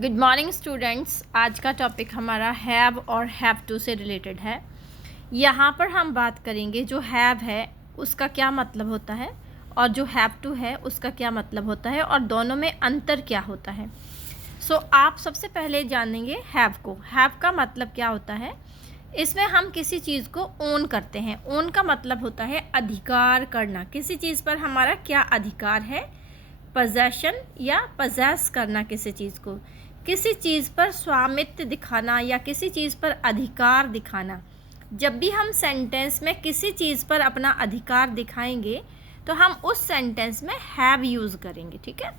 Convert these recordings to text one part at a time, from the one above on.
Good morning students. आज का topic हमारा हैव और हैव टू से रिलेटेड है। यहाँ पर हम बात करेंगे जो हैव है उसका क्या मतलब होता है और जो हैव टू है उसका क्या मतलब होता है और दोनों में अंतर क्या होता है। आप सबसे पहले जानेंगे हैव को। हैव का मतलब क्या होता है। इसमें हम किसी चीज़ को ओन करते हैं। ओन का मतलब होता है अधिकार करना, किसी चीज़ पर हमारा क्या अधिकार है। पोजेशन या पोजेस करना किसी चीज़ को, किसी चीज़ पर स्वामित्व दिखाना या किसी चीज़ पर अधिकार दिखाना। जब भी हम सेंटेंस में किसी चीज़ पर अपना अधिकार दिखाएंगे तो हम उस सेंटेंस में हैव यूज़ करेंगे। ठीक है,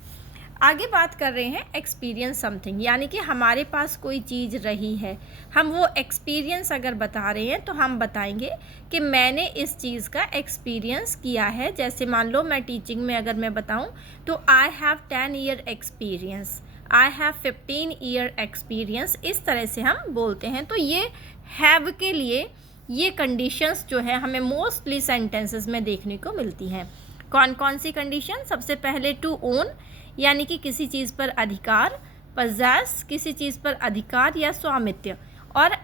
आगे बात कर रहे हैं एक्सपीरियंस समथिंग, यानी कि हमारे पास कोई चीज़ रही है, हम वो एक्सपीरियंस अगर बता रहे हैं तो हम बताएंगे कि मैंने इस चीज़ का एक्सपीरियंस किया है। जैसे मान लो मैं टीचिंग में अगर मैं बताऊं तो I have 10 year experience, I have 15 year experience, इस तरह से हम बोलते हैं। तो ये हैव के लिए ये कंडीशंस जो है हमें मोस्टली सेंटेंसेस में देखने को मिलती हैं। कौन कौन सी कंडीशन? सबसे पहले टू ओन, यानी कि किसी चीज़ पर अधिकार, पजेस किसी चीज़ पर अधिकार या स्वामित्व, और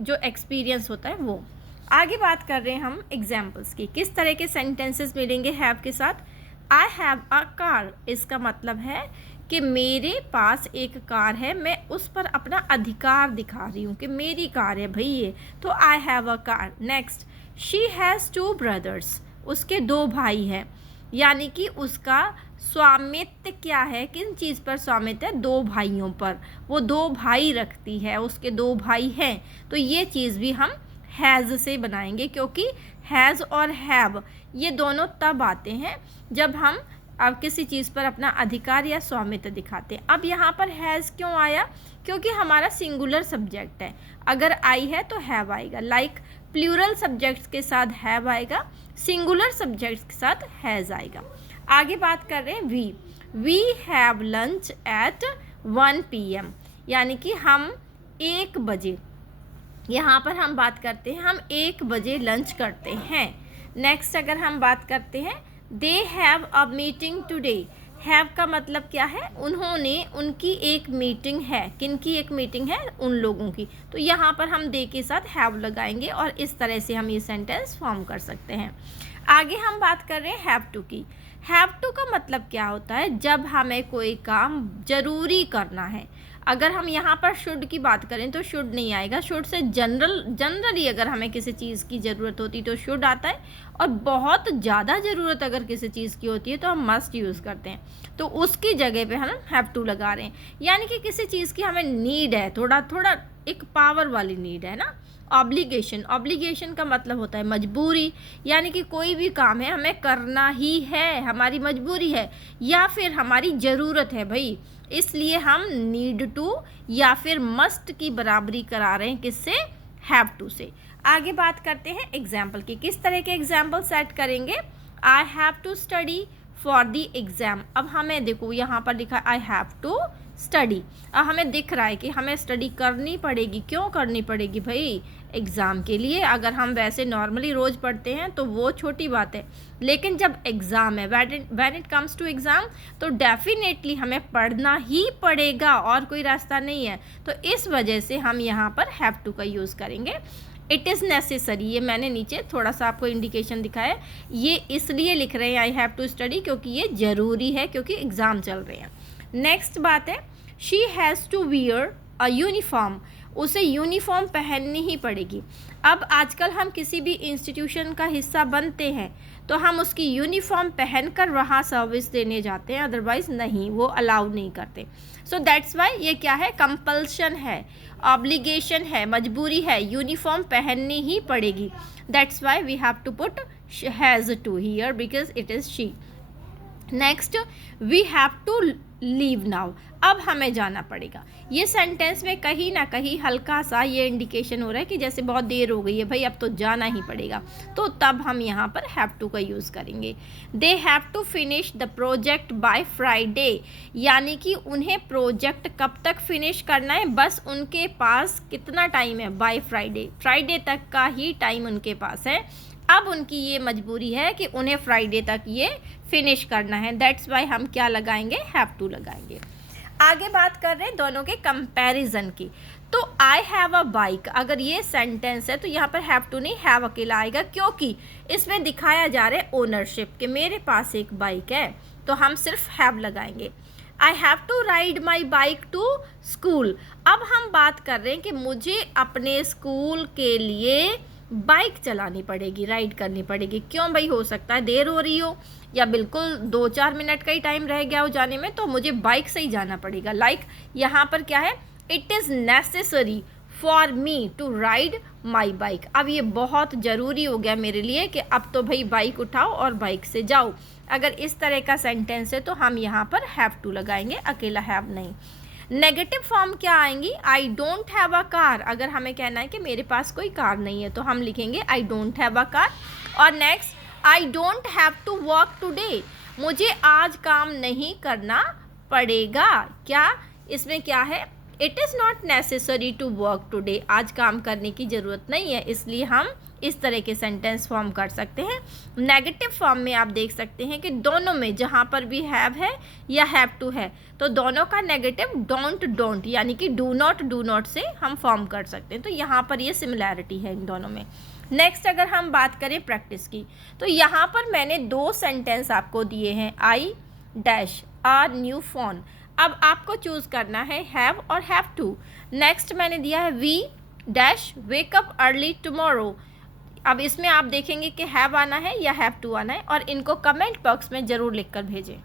जो एक्सपीरियंस होता है वो। आगे बात कर रहे हैं हम एग्जाम्पल्स की, किस तरह के सेंटेंसेस मिलेंगे हैव के साथ। आई हैव अ कार, इसका मतलब है कि मेरे पास एक कार है, मैं उस पर अपना अधिकार दिखा रही हूँ कि मेरी कार है भाई ये, तो I have a car. Next, she has 2 brothers, उसके 2 भाई हैं, यानी कि उसका स्वामित्व क्या है, किन चीज़ पर स्वामित्व है, 2 भाइयों पर, वो 2 भाई रखती है, उसके 2 भाई हैं। तो ये चीज़ भी हम हैज़ से बनाएंगे, क्योंकि हैज़ और हैव ये दोनों तब आते हैं जब हम अब किसी चीज़ पर अपना अधिकार या स्वामित्व दिखाते हैं। अब यहाँ पर हैज़ क्यों आया? क्योंकि हमारा सिंगुलर सब्जेक्ट है, अगर आई है तो हैव आएगा। लाइक प्लूरल सब्जेक्ट्स के साथ हैव आएगा, सिंगुलर सब्जेक्ट्स के साथ हैज़ आएगा। आगे बात कर रहे हैं we have lunch at 1 PM, यानी कि हम 1 बजे, यहाँ पर हम बात करते हैं हम 1 बजे लंच करते हैं। नेक्स्ट अगर हम बात करते हैं they have a meeting today, have का मतलब क्या है, उन्होंने, उनकी एक मीटिंग है, किनकी एक मीटिंग है, उन लोगों की। तो यहाँ पर हम दे के साथ हैव लगाएंगे और इस तरह से हम ये सेंटेंस फॉर्म कर सकते हैं। आगे हम बात कर रहे हैं हैव टू की। हैव टू का मतलब क्या होता है, जब हमें कोई काम ज़रूरी करना है। अगर हम यहाँ पर शुड की बात करें तो शुड नहीं आएगा, शुड से जनरली अगर हमें किसी चीज़ की ज़रूरत होती तो शुड आता है, और बहुत ज़्यादा ज़रूरत अगर किसी चीज़ की होती है तो हम मस्ट यूज़ करते हैं, तो उसकी जगह पे हम हैव टू लगा रहे हैं। यानी कि किसी चीज़ की हमें नीड है, थोड़ा थोड़ा एक पावर वाली नीड है ना। ऑब्लिगेशन का मतलब होता है मजबूरी, यानी कि कोई भी काम है हमें करना ही है, हमारी मजबूरी है या फिर हमारी ज़रूरत है भाई, इसलिए हम नीड टू या फिर मस्ट की बराबरी करा रहे हैं किससे, हैव टू से। आगे बात करते हैं एग्जाम्पल की, किस तरह के एग्जाम्पल सेट करेंगे। I have to study for the exam, अब हमें देखो यहाँ पर लिखा आई हैव टू स्टडी, अब हमें दिख रहा है कि हमें स्टडी करनी पड़ेगी। क्यों करनी पड़ेगी भाई? एग्ज़ाम के लिए। अगर हम वैसे नॉर्मली रोज़ पढ़ते हैं तो वो छोटी बात है, लेकिन जब एग्ज़ाम है, when it comes to exam, तो डेफिनेटली हमें पढ़ना ही पड़ेगा और कोई रास्ता नहीं है। तो इस वजह से हम यहाँ पर हैव टू का यूज़ करेंगे। इट इज़ नेसेसरी, ये मैंने नीचे थोड़ा सा आपको इंडिकेशन दिखाया, ये इसलिए लिख रहे हैं आई हैव टू स्टडी क्योंकि ये ज़रूरी है, क्योंकि एग्ज़ाम चल रहे हैं। नेक्स्ट बात है she has to wear a uniform, उसे यूनिफॉर्म पहननी ही पड़ेगी। अब आजकल हम किसी भी इंस्टीट्यूशन का हिस्सा बनते हैं तो हम उसकी यूनिफॉर्म पहनकर वहाँ सर्विस देने जाते हैं, अदरवाइज़ नहीं, वो अलाउ नहीं करते। सो दैट्स वाई ये क्या है, कंपल्शन है, ऑब्लिगेशन है, मजबूरी है, यूनिफॉर्म पहननी ही पड़ेगी। That's why we have to put has to here because it is she. Next, we have to leave now, अब हमें जाना पड़ेगा। ये सेंटेंस में कहीं ना कहीं हल्का सा ये इंडिकेशन हो रहा है कि जैसे बहुत देर हो गई है भाई, अब तो जाना ही पड़ेगा, तो तब हम यहाँ पर हैव टू का यूज़ करेंगे। They have to finish the project by Friday, यानी कि उन्हें प्रोजेक्ट कब तक फिनिश करना है, बस उनके पास कितना टाइम है, बाय फ्राइडे, फ्राइडे तक का ही टाइम उनके पास है। अब उनकी ये मजबूरी है कि उन्हें फ्राइडे तक ये फिनिश करना है, दैट्स वाई हम क्या लगाएंगे, हैव टू लगाएंगे। आगे बात कर रहे हैं दोनों के कंपैरिजन की। तो आई हैव अ बाइक, अगर ये सेंटेंस है तो यहाँ पर हैव टू नहीं, हैव अकेला आएगा, क्योंकि इसमें दिखाया जा रहा है ओनरशिप कि मेरे पास एक बाइक है, तो हम सिर्फ हैव लगाएंगे। I have to ride my bike to school, अब हम बात कर रहे हैं कि मुझे अपने स्कूल के लिए बाइक चलानी पड़ेगी, राइड करनी पड़ेगी। क्यों भाई, हो सकता है देर हो रही हो या बिल्कुल 2-4 मिनट का ही टाइम रह गया हो जाने में, तो मुझे बाइक से ही जाना पड़ेगा। लाइक यहाँ पर क्या है, it is necessary for me to ride my bike. अब ये बहुत ज़रूरी हो गया मेरे लिए कि अब तो भाई बाइक उठाओ और बाइक से जाओ। अगर इस तरह का सेंटेंस है तो हम यहाँ पर हैव टू लगाएंगे, अकेला हैव नहीं। नेगेटिव फॉर्म क्या आएंगी, आई डोंट हैव अ कार, अगर हमें कहना है कि मेरे पास कोई कार नहीं है तो हम लिखेंगे I don't have a car. और next, I don't have to work today, मुझे आज काम नहीं करना पड़ेगा। क्या इसमें क्या है, it is not necessary to work today, आज काम करने की ज़रूरत नहीं है, इसलिए हम इस तरह के सेंटेंस फॉर्म कर सकते हैं। नेगेटिव फॉर्म में आप देख सकते हैं कि दोनों में जहाँ पर भी हैव है या हैव टू है तो दोनों का नेगेटिव डोंट यानी कि डू नॉट से हम फॉर्म कर सकते हैं। तो यहाँ पर ये सिमिलैरिटी है इन दोनों में। नेक्स्ट अगर हम बात करें प्रैक्टिस की, तो यहाँ पर मैंने 2 सेंटेंस आपको दिए हैं, I dash a new phone. अब आपको चूज़ करना है हैव और हैव टू। नेक्स्ट मैंने दिया है we dash wake up early tomorrow. अब इसमें आप देखेंगे कि हैव आना है या हैव टू आना है, और इनको कमेंट बॉक्स में ज़रूर लिख कर भेजें।